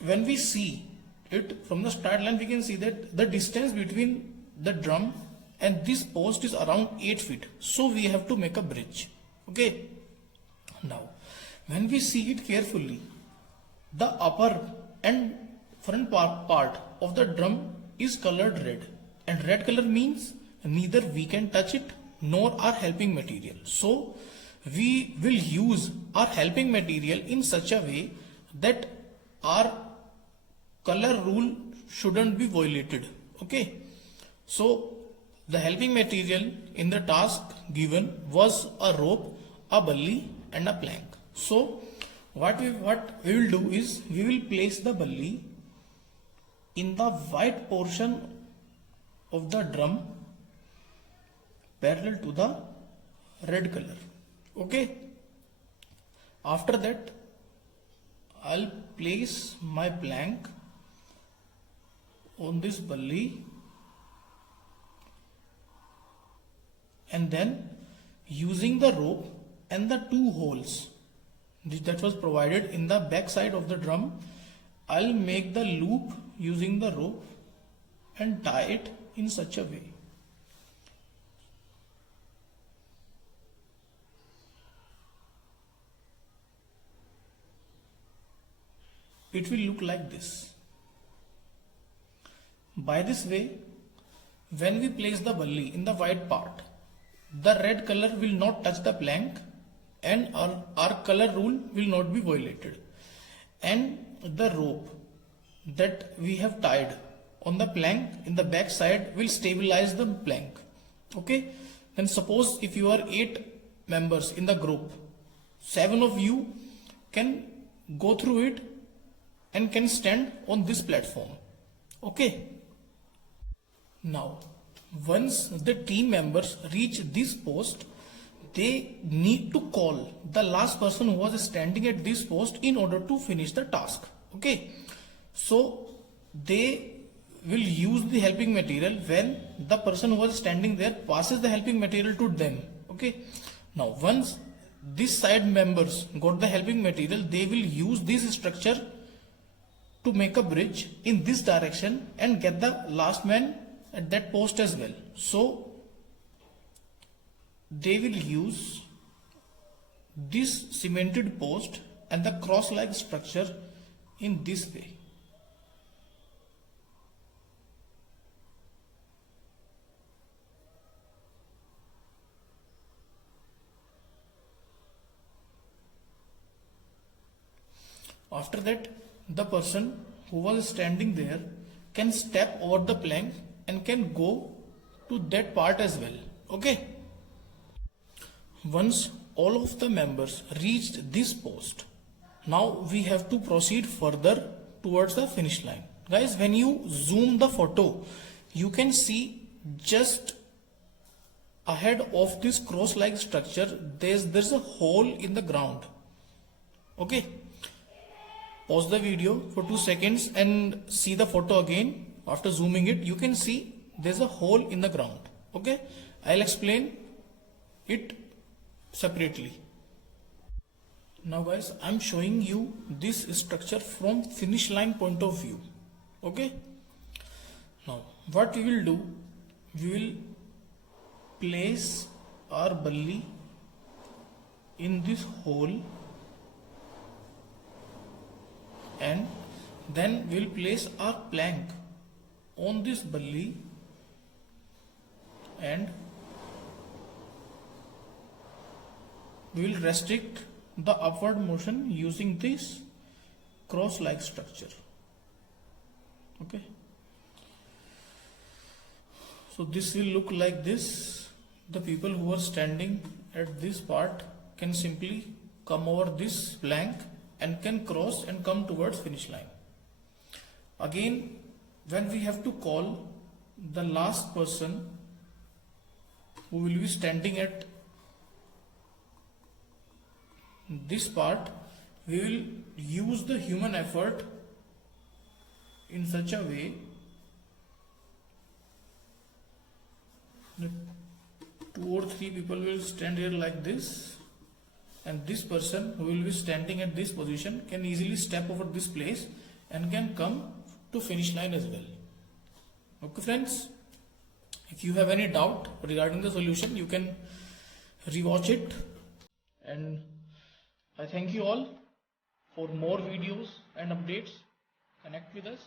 when we see it from the start line, we can see that the distance between the drum and this post is around 8 feet. So we have to make a bridge. Okay. Now, when we see it carefully, the upper and front part of the drum is colored red, and red color means neither we can touch it nor our helping material. So we will use our helping material in such a way that our color rule shouldn't be violated. Okay. So the helping material in the task given was a rope, a bully and a plank. So what we will do is we will place the bully in the white portion of the drum parallel to the red color. Okay. After that, I'll place my plank on this bully, and then using the rope and the 2 holes that was provided in the back side of the drum, I'll make the loop using the rope and tie it in such a way. It will look like this. By this way, when we place the bully in the white part, the red color will not touch the plank and our color rule will not be violated. And the rope that we have tied on the plank in the back side will stabilize the plank. Okay. Then suppose if you are 8 members in the group, 7 of you can go through it and can stand on this platform. Okay. Now, once the team members reach this post, they need to call the last person who was standing at this post in order to finish the task. Okay. So they will use the helping material when the person who was standing there passes the helping material to them. Okay. Now, once this side members got the helping material, they will use this structure to make a bridge in this direction and get the last man at that post as well. So they will use this cemented post and the cross-like structure in this way. After that, the person who was standing there can step over the plank and can go to that part as well. Okay. Once all of the members reached this post, now we have to proceed further towards the finish line. Guys, when you zoom the photo, you can see just ahead of this cross-like structure, there's a hole in the ground. Okay. Pause the video for 2 seconds and see the photo again. After zooming it, you can see there's a hole in the ground. Okay. I'll explain it separately. Now guys, I'm showing you this structure from finish line point of view. Okay. Now what we will do, we will place our bully in this hole, and then we'll place our plank on this bully, and we will restrict the upward motion using this cross-like structure. Okay. So this will look like this. The people who are standing at this part can simply come over this plank and can cross and come towards finish line. Again, when we have to call the last person who will be standing at this part, we will use the human effort in such a way that 2 or 3 people will stand here like this, and this person who will be standing at this position can easily step over this place and can come to finish line as well. Okay friends, if you have any doubt regarding the solution, you can rewatch it. And I thank you all. For more videos and updates, connect with us.